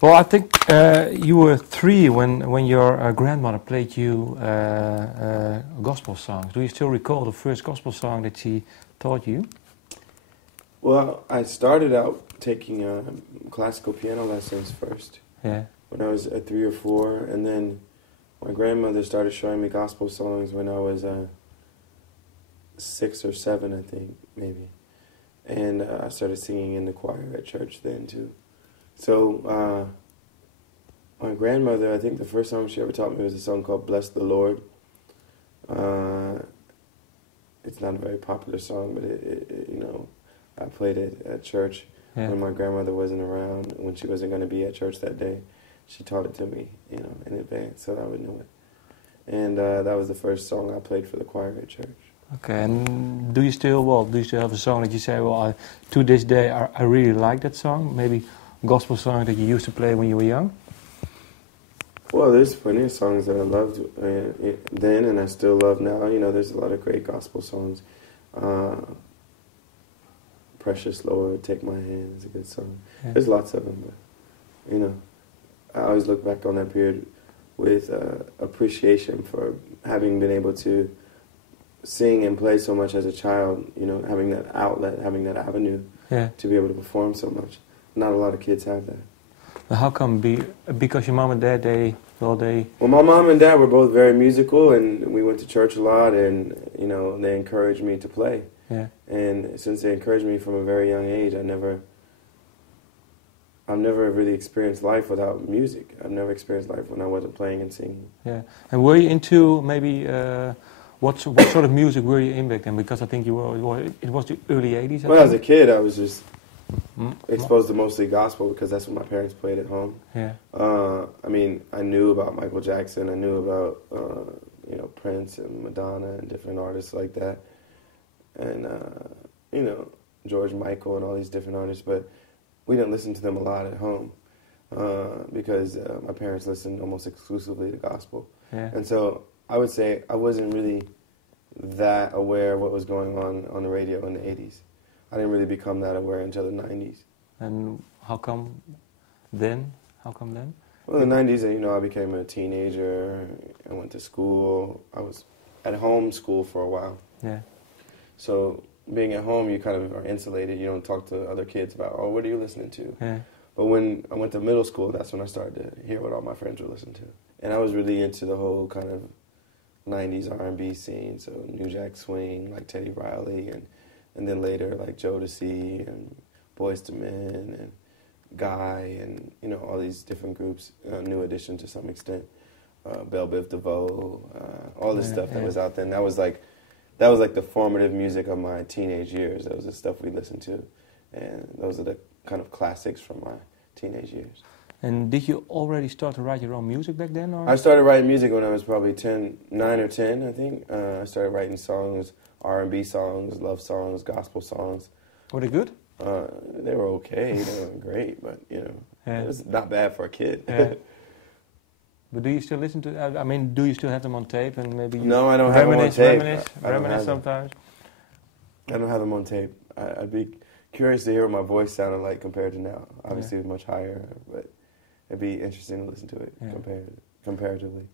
Well, I think you were 3 when your grandmother played you gospel songs. Do you still recall the first gospel song that she taught you? Well, I started out taking classical piano lessons first. Yeah. When I was 3 or 4, and then my grandmother started showing me gospel songs when I was 6 or 7, I think, maybe. And I started singing in the choir at church then, too. So my grandmother, I think the first song she ever taught me was a song called Bless the Lord. It's not a very popular song, but I played it at church when my grandmother wasn't around, when she wasn't going to be at church that day. She taught it to me, in advance, so I would know it. And that was the first song I played for the choir at church. Okay, and do you still have a song that you say, to this day I really like that song? Maybe gospel song that you used to play when you were young? Well, there's plenty of songs that I loved then and I still love now. There's a lot of great gospel songs. Precious Lord, Take My Hand is a good song. Yeah. There's lots of them, but, I always look back on that period with appreciation for having been able to sing and play so much as a child, having that outlet, having that avenue to be able to perform so much. Not a lot of kids have that. Well, how come? Because your mom and dad, Well, my mom and dad were both very musical, and we went to church a lot, and, they encouraged me to play. Yeah. And since they encouraged me from a very young age, I've never really experienced life without music. I've never experienced life when I wasn't playing and singing. Yeah. And were you into maybe what sort of music were you in back then? Because I think it was the early 80s. Well, as a kid, I was just exposed to mostly gospel because that's what my parents played at home. Yeah. I knew about Michael Jackson. I knew about Prince and Madonna and different artists like that, and George Michael and all these different artists, but we didn't listen to them a lot at home because my parents listened almost exclusively to gospel. Yeah. And so I would say I wasn't really that aware of what was going on the radio in the 80s. I didn't really become that aware until the 90s. And how come then? Well, in the 90s, I became a teenager. I went to school. I was at home school for a while. Yeah. So being at home, you kind of are insulated. You don't talk to other kids about, what are you listening to? Yeah. But when I went to middle school, that's when I started to hear what all my friends were listening to. And I was really into the whole kind of 90s R&B scene, so New Jack Swing, like Teddy Riley, and then later like Jodeci and Boyz II Men and Guy and, all these different groups, New Edition to some extent, Belle Biv DeVoe, all this stuff that was out then. That was like the formative music of my teenage years. That was the stuff we listened to, and those are the kind of classics from my teenage years. And did you already start to write your own music back then? Or? I started writing music when I was probably 9 or 10, I think. I started writing songs, R&B songs, love songs, gospel songs. Were they good? They were okay. They weren't great, but, it was not bad for a kid. Yeah. But do you still listen to? Do you still have them on tape and maybe? No, I don't have them on tape. Reminisce sometimes. I don't have them on tape. I'd be curious to hear what my voice sounded like compared to now. Obviously, it was much higher, but it'd be interesting to listen to it comparatively.